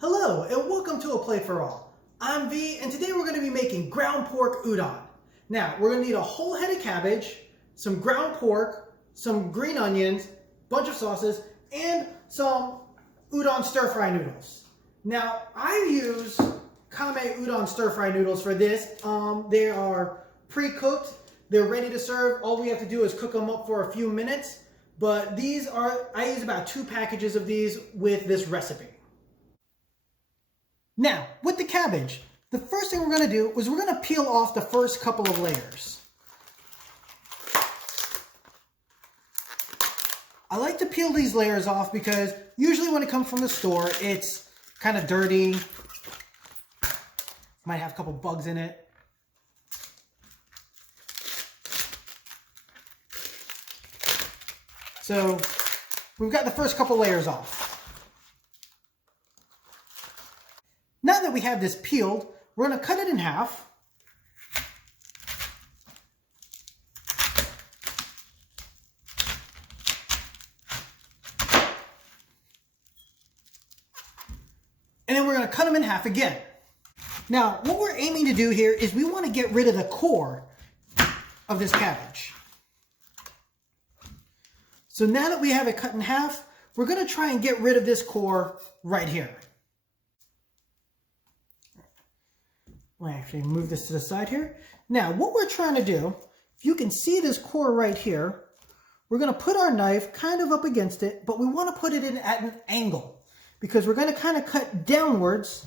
Hello and welcome to A Plate for All. I'm V and today we're going to be making ground pork udon. Now we're going to need a whole head of cabbage, some ground pork, some green onions, bunch of sauces, and some udon stir-fry noodles. Now I use Cabbage udon stir-fry noodles for this. They are pre-cooked, they're ready to serve. All we have to do is cook them up for a few minutes. But I use about 2 packages of these with this recipe. Now, with the cabbage, the first thing we're going to do is we're going to peel off the first couple of layers. I like to peel these layers off because usually when it comes from the store, it's kind of dirty. Might have a couple bugs in it. So we've got the first couple layers off. Now that we have this peeled, we're going to cut it in half. And then we're going to cut them in half again. Now, what we're aiming to do here is we want to get rid of the core of this cabbage. So now that we have it cut in half, we're going to try and get rid of this core right here. I'll actually move this to the side here. Now, what we're trying to do, if you can see this core right here, we're going to put our knife kind of up against it, but we want to put it in at an angle because we're going to kind of cut downwards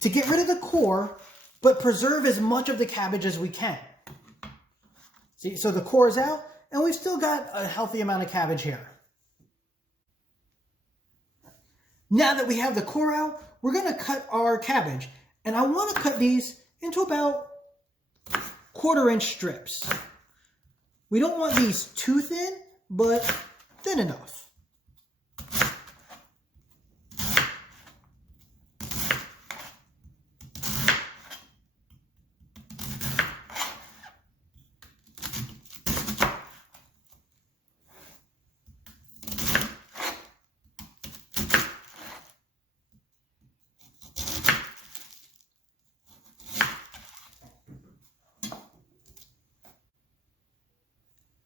to get rid of the core, but preserve as much of the cabbage as we can. See, so the core is out, and we've still got a healthy amount of cabbage here. Now that we have the core out, we're going to cut our cabbage. And I want to cut these into about 1/4-inch strips. We don't want these too thin, but thin enough.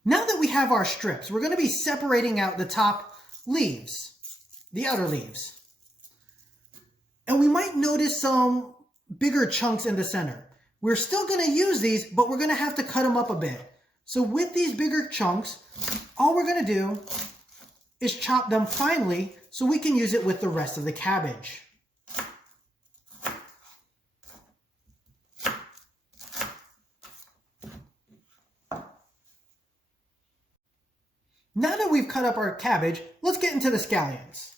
Now that we have our strips, we're going to be separating out the top leaves, the outer leaves. And we might notice some bigger chunks in the center. We're still going to use these, but we're going to have to cut them up a bit. So with these bigger chunks, all we're going to do is chop them finely so we can use it with the rest of the cabbage. Now that we've cut up our cabbage, let's get into the scallions.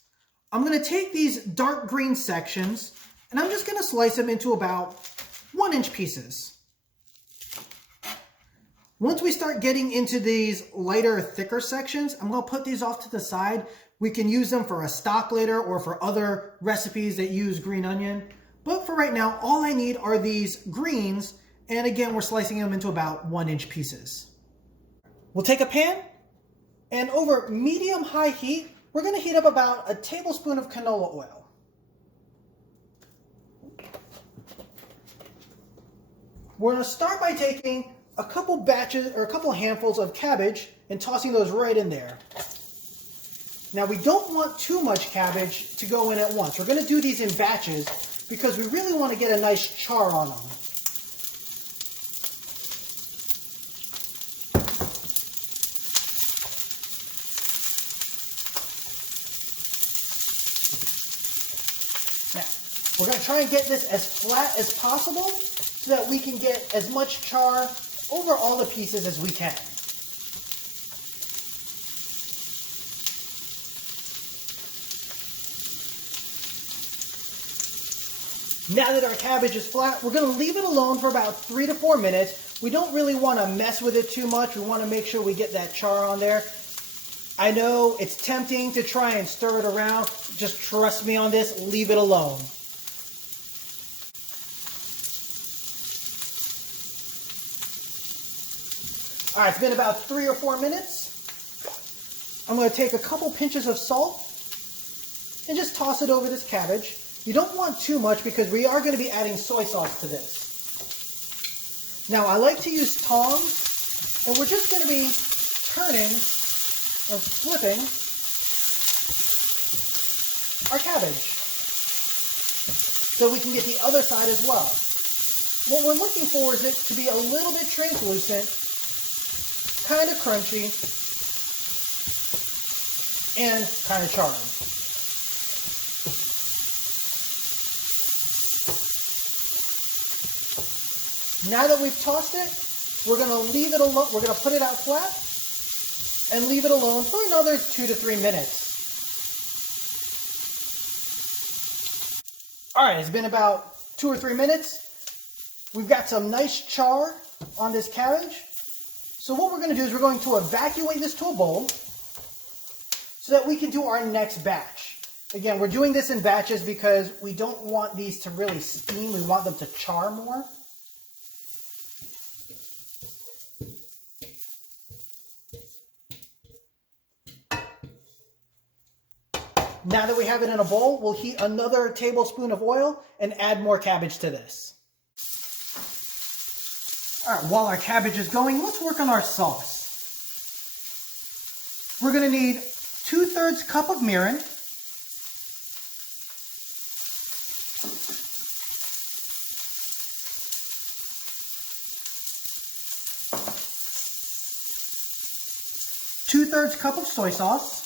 I'm going to take these dark green sections and I'm just going to slice them into about 1-inch pieces. Once we start getting into these lighter, thicker sections, I'm going to put these off to the side. We can use them for a stock later or for other recipes that use green onion. But for right now, all I need are these greens. And again, we're slicing them into about 1-inch pieces. We'll take a pan. And over medium-high heat, we're going to heat up about 1 tablespoon of canola oil. We're going to start by taking a couple handfuls of cabbage and tossing those right in there. Now we don't want too much cabbage to go in at once. We're going to do these in batches because we really want to get a nice char on them. We're going to try and get this as flat as possible so that we can get as much char over all the pieces as we can. Now that our cabbage is flat, we're going to leave it alone for about 3 to 4 minutes. We don't really want to mess with it too much. We want to make sure we get that char on there. I know it's tempting to try and stir it around. Just trust me on this. Leave it alone. All right, it's been about 3 or 4 minutes. I'm going to take a couple pinches of salt and just toss it over this cabbage. You don't want too much because we are going to be adding soy sauce to this. Now I like to use tongs, and we're just going to be turning or flipping our cabbage so we can get the other side as well. What we're looking for is it to be a little bit translucent, kind of crunchy, and kind of charred. Now that we've tossed it, we're going to leave it alone. We're going to put it out flat and leave it alone for another 2 to 3 minutes. All right, it's been about 2 or 3 minutes. We've got some nice char on this cabbage. So what we're going to do is we're going to evacuate this to a bowl so that we can do our next batch. Again, we're doing this in batches because we don't want these to really steam. We want them to char more. Now that we have it in a bowl, we'll heat another tablespoon of oil and add more cabbage to this. All right, while our cabbage is going, let's work on our sauce. We're going to need 2/3 cup of mirin, two-thirds cup of soy sauce,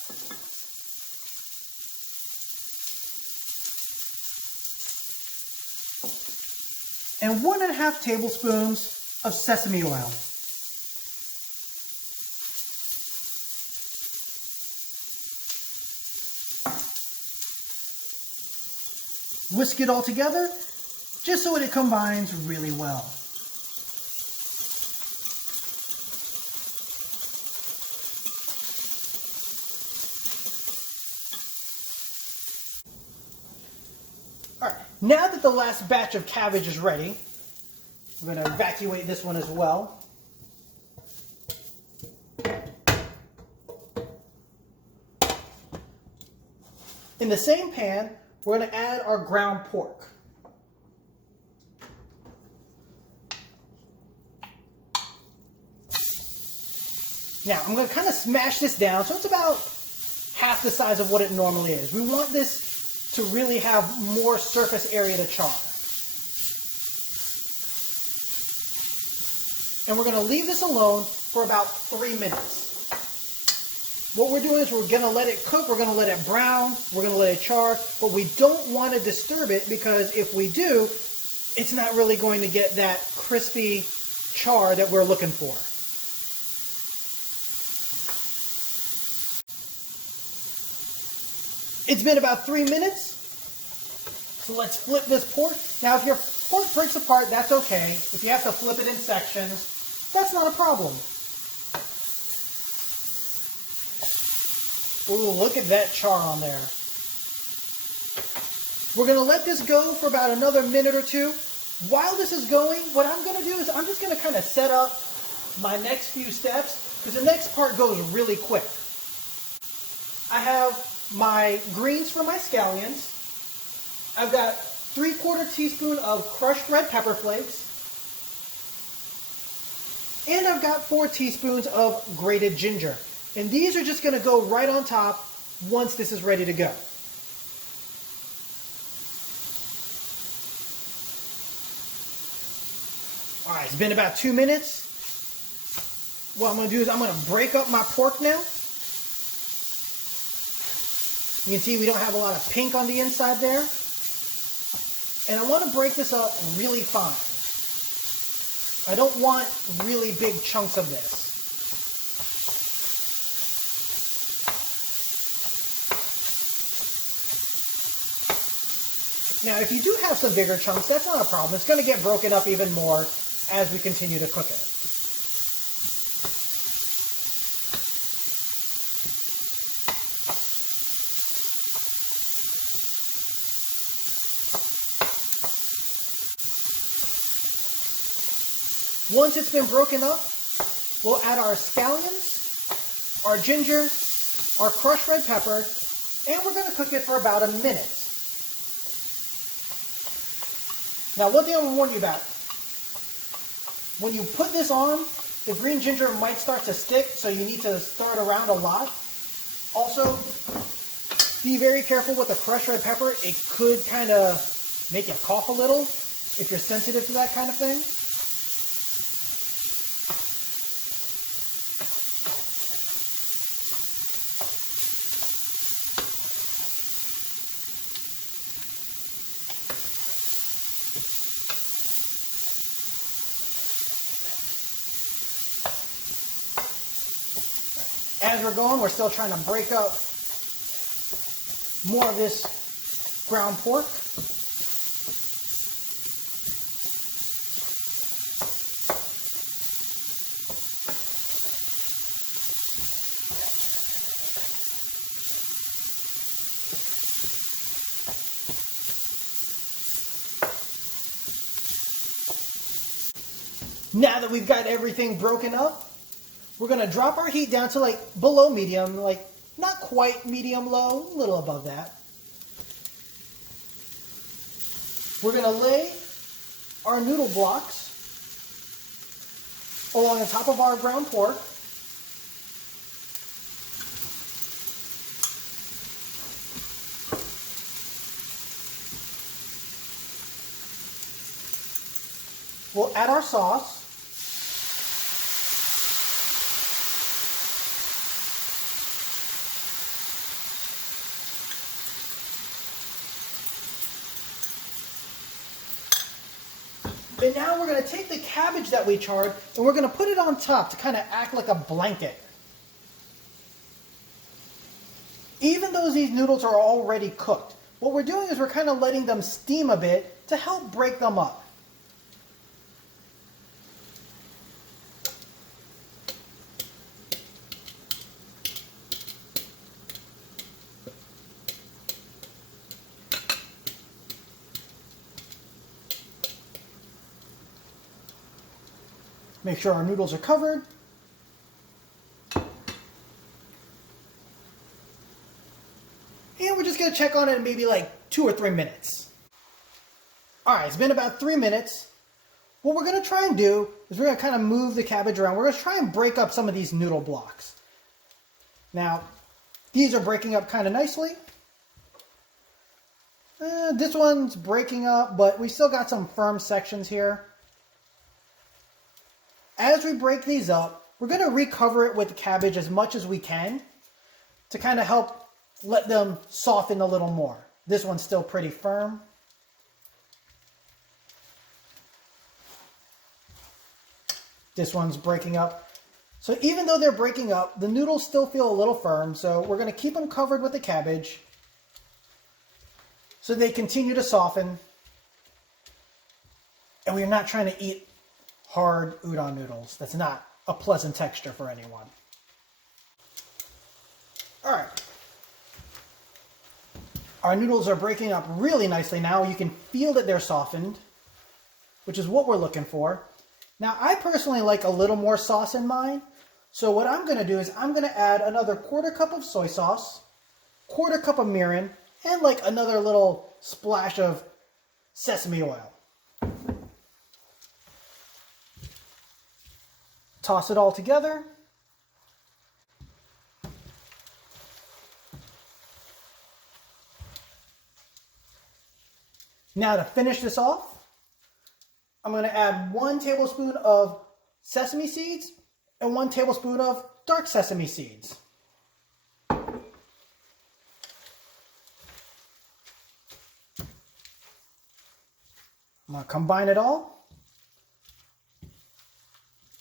and 1.5 tablespoons of sesame oil. Whisk it all together just so it combines really well. All right, now that the last batch of cabbage is ready, we're going to evacuate this one as well. In the same pan, we're going to add our ground pork. Now, I'm going to kind of smash this down so it's about half the size of what it normally is. We want this to really have more surface area to char. And we're going to leave this alone for about 3 minutes. What we're doing is we're going to let it cook, we're going to let it brown, we're going to let it char, but we don't want to disturb it because if we do, it's not really going to get that crispy char that we're looking for. It's been about 3 minutes, so let's flip this pork. Now if your pork breaks apart, that's okay. If you have to flip it in sections, that's not a problem. Ooh, look at that char on there. We're going to let this go for about another minute or two. While this is going, what I'm going to do is I'm just going to kind of set up my next few steps because the next part goes really quick. I have my greens for my scallions. I've got 3/4 teaspoon of crushed red pepper flakes. And I've got 4 teaspoons of grated ginger. And these are just going to go right on top once this is ready to go. All right, it's been about 2 minutes. What I'm going to do is I'm going to break up my pork now. You can see we don't have a lot of pink on the inside there. And I want to break this up really fine. I don't want really big chunks of this. Now, if you do have some bigger chunks, that's not a problem. It's going to get broken up even more as we continue to cook it. Once it's been broken up, we'll add our scallions, our ginger, our crushed red pepper, And we're going to cook it for about a minute. Now, one thing I'm going to warn you about. When you put this on, the green ginger might start to stick, so you need to stir it around a lot. Also, be very careful with the crushed red pepper. It could kind of make you cough a little if you're sensitive to that kind of thing. As we're going, we're still trying to break up more of this ground pork. Now that we've got everything broken up, we're going to drop our heat down to like below medium, like not quite medium low, a little above that. We're going to lay our noodle blocks along the top of our ground pork. We'll add our sauce. And now we're going to take the cabbage that we charred and we're going to put it on top to kind of act like a blanket. Even though these noodles are already cooked, what we're doing is we're kind of letting them steam a bit to help break them up. Make sure our noodles are covered. And we're just going to check on it in maybe like 2 or 3 minutes. Alright, it's been about 3 minutes. What we're going to try and do is we're going to kind of move the cabbage around. We're going to try and break up some of these noodle blocks. Now, these are breaking up kind of nicely. This one's breaking up, but we still got some firm sections here. As we break these up, we're going to recover it with the cabbage as much as we can to kind of help let them soften a little more. This one's still pretty firm. This one's breaking up. So even though they're breaking up, the noodles still feel a little firm, so we're going to keep them covered with the cabbage so they continue to soften. And we're not trying to eat hard udon noodles. That's not a pleasant texture for anyone. Alright. Our noodles are breaking up really nicely now. You can feel that they're softened, which is what we're looking for. Now, I personally like a little more sauce in mine. So what I'm going to do is I'm going to add another 1/4 cup of soy sauce, 1/4 cup of mirin, and like another little splash of sesame oil. Toss it all together. Now to finish this off, I'm going to add 1 tablespoon of sesame seeds and 1 tablespoon of dark sesame seeds. I'm going to combine it all.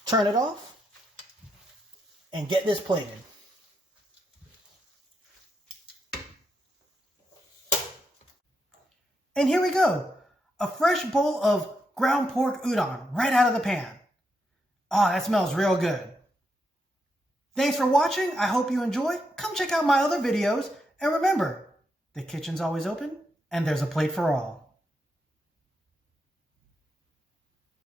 Turn it off, and get this plated. And here we go, a fresh bowl of ground pork udon right out of the pan. Ah, that smells real good. Thanks for watching. I hope you enjoy. Come check out my other videos, and remember, the kitchen's always open, and there's a plate for all.